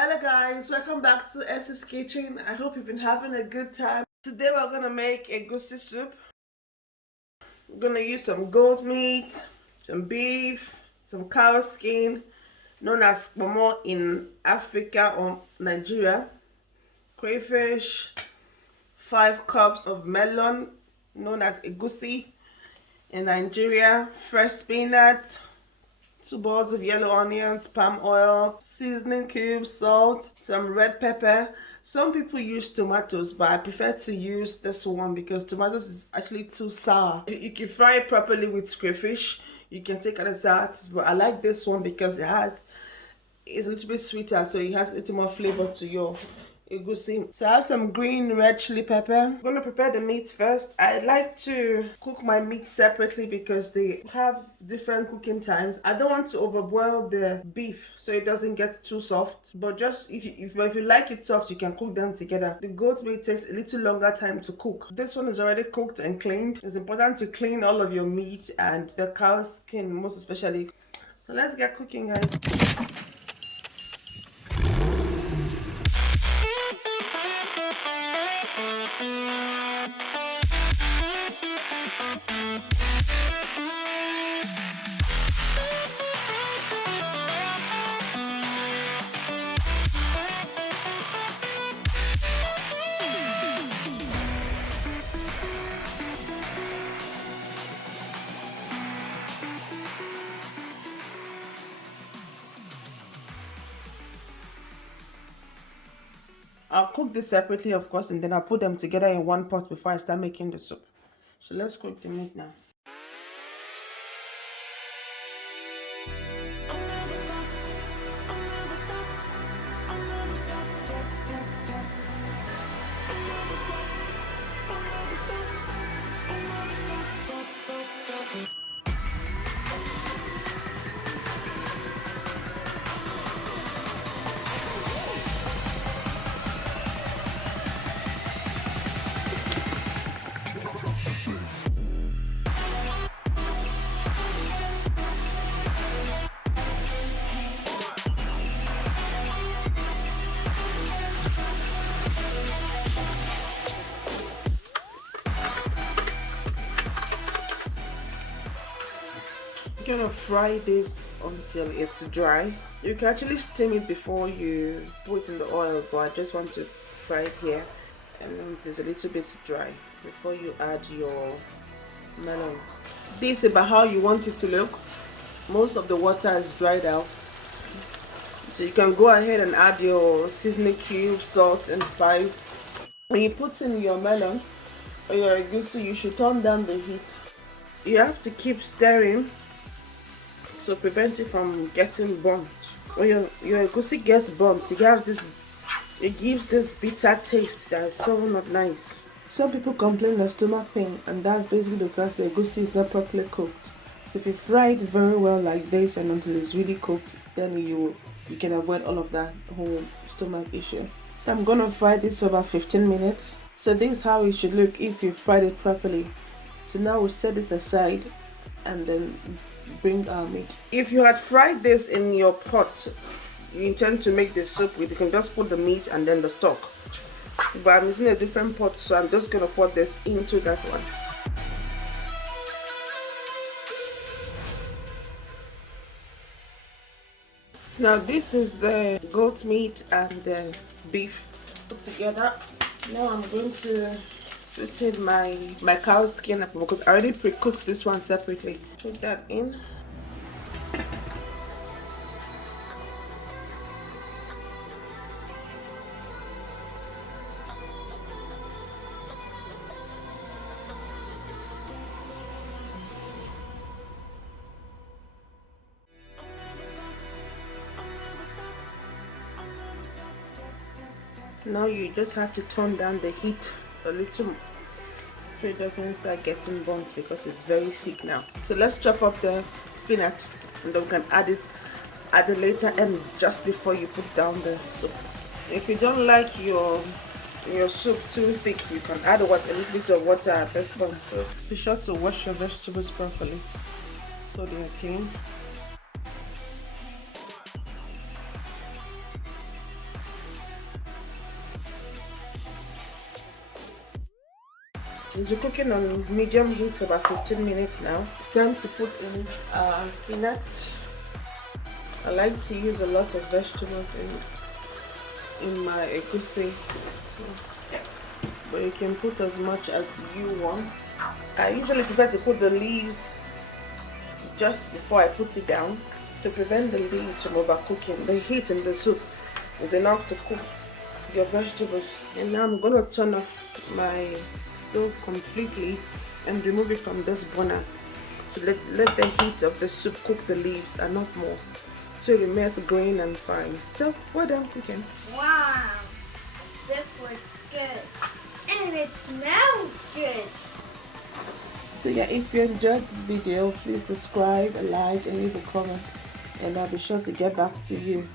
Hello guys, welcome back to S's Kitchen. I hope you've been having a good time. Today we're gonna make a egusi soup. We're gonna use some goat meat, some beef, some cow skin, known as momo in Africa or Nigeria, crayfish, 5 cups of melon, known as egusi in Nigeria, fresh spinach, 2 balls of yellow onions, palm oil, seasoning cubes, salt, some red pepper. Some people use tomatoes, but I prefer to use this one because tomatoes is actually too sour. You can fry it properly with crayfish. You can take other sour, but I like this one because it's a little bit sweeter, so it has a little more flavor to your egusi. So I have some green red chili pepper. I'm gonna prepare the meat first. I like to cook my meat separately because they have different cooking times. I don't want to overboil the beef so it doesn't get too soft, but just if you like it soft, you can cook them together. The goat meat takes a little longer time to cook. This one is already cooked and cleaned. It's important to clean all of your meat and the cow skin most especially. So let's get cooking, guys. I'll cook this separately, of course, and then I'll put them together in one pot before I start making the soup. So let's cook the meat now. You're gonna fry this until it's dry. You can actually steam it before you put it in the oil, but I just want to fry it here and then it is a little bit dry before you add your melon. This is about how you want it to look. Most of the water is dried out, so you can go ahead and add your seasoning cubes, salt and spice. When you put in your melon or your egusi, you should turn down the heat. You have to keep stirring to prevent it from getting burnt. When your egusi gets burnt, it gives this bitter taste that is so not nice. Some people complain of stomach pain, and that's basically because the egusi is not properly cooked. So if you fry it very well like this and until it's really cooked, then you can avoid all of that whole stomach issue. So I'm gonna fry this for about 15 minutes. So this is how it should look if you fried it properly. So now we'll set this aside and then bring our meat. If you had fried this in your pot you intend to make the soup with, you can just put the meat and then the stock. But I'm using a different pot, so I'm just gonna pour this into that one. So now this is the goat meat and the beef put together. Now I'm going to put in my cow skin because I already pre-cooked this one separately. Put that in. Now you just have to turn down the heat a little so it doesn't start getting burnt because it's very thick now. So let's chop up the spinach and then we can add it at the later end just before you put down the soup. If you don't like your soup too thick, you can add a little bit of water at this point. So be sure to wash your vegetables properly so they are clean. It's been cooking on medium heat for about 15 minutes now. It's time to put in spinach. I like to use a lot of vegetables in my egusi, but you can put as much as you want. I usually prefer to put the leaves just before I put it down to prevent the leaves from overcooking. The heat in the soup is enough to cook your vegetables. And now I'm going to turn off my stove completely and remove it from this burner to let the heat of the soup cook the leaves and not more, so it remains green and fine. So well done cooking. Wow, this looks good and it smells good. So yeah, if you enjoyed this video, please subscribe, like, and leave a comment, and I'll be sure to get back to you.